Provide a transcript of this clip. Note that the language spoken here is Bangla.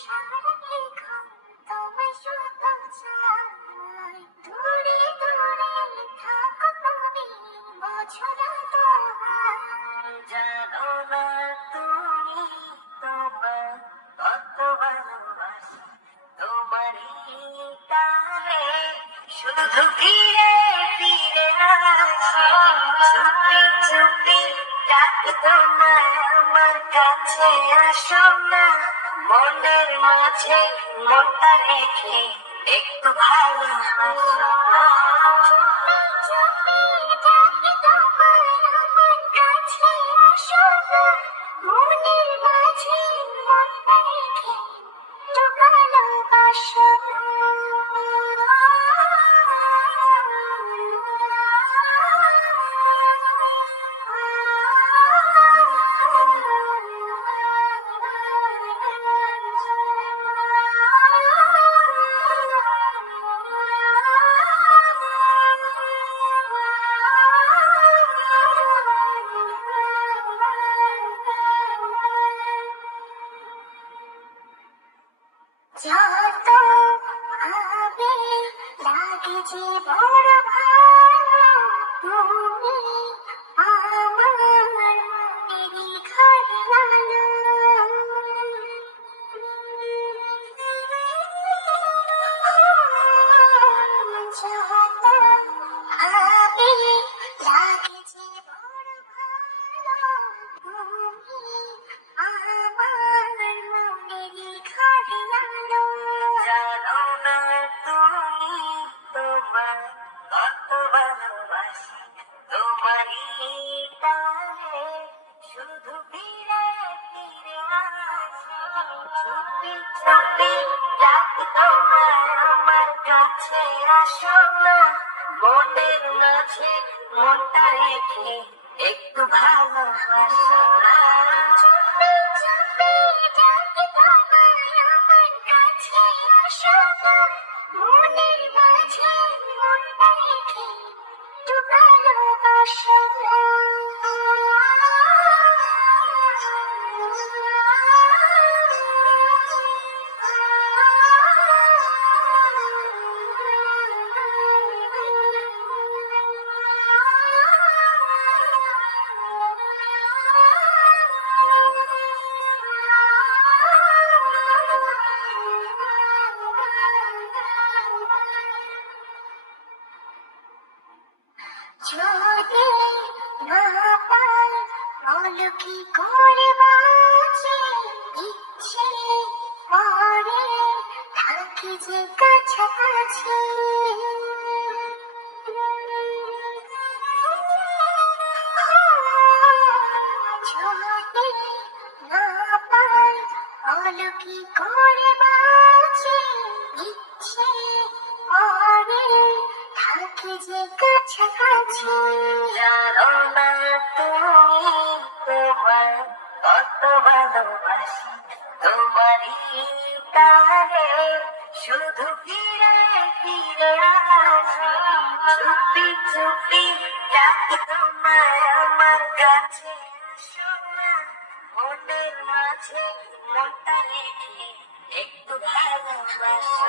সারাক্ষণ তোমায় শুধু চাই, দূরে দূরে থাকো তুমি, বোঝো না তো হায়। জানো না তুমি তোমার কত ভালোবাসি, তোমারই টানে শুধু ফিরে ফিরে আসি, চুপি চুপি ডাকি তোমায় আমার কাছে, আসো না মনের মাঝে মনটা রেখে একটু ভালোবাসো না। চুপি চুপি ডাকি তোমায় আমার কাছে, আসো না মনের মাঝে মনটা রেখে একটু ভালোবাসো না। যত ভাবে লাগে যে বড় ভালো, তুমি আমার মনেরই ঘর আলো। যত ভাবে লাগে যে বড় ভালো, তুমি আমার মনেরই ঘর আলো। জানো না তুমি তোমার কত ভালোবাসি, তোমারই টানে শুধু ফিরে ফিরে আসি, চুপি চুপি ডাকি তোমায় আমার কাছে, আসো না মনের মাঝে মনটা রেখে একটু ভালোবাসো না। চুপি চুপি ডাকি তোমায় আমার কাছে, আসো না মনের মাঝে মনটা রেখে একটু ভালোবাসো না। যদি না পাই বলো কি করে বাঁচি, ইচ্ছে করে থাকি যে কাছাকাছি। যদি না পাই বলো কি করে বাঁচি, ইচ্ছে করে থাকি যে কাছাকাছি। জানো না তুমি তোমার কত ভালোবাসি, তোমারই টানে শুধু ফিরে ফিরে আসি, চুপি চুপি ডাকি তোমায় আমার কাছে, আসো না মনের মাঝে মনটা রেখে একটু ভালোবাসো।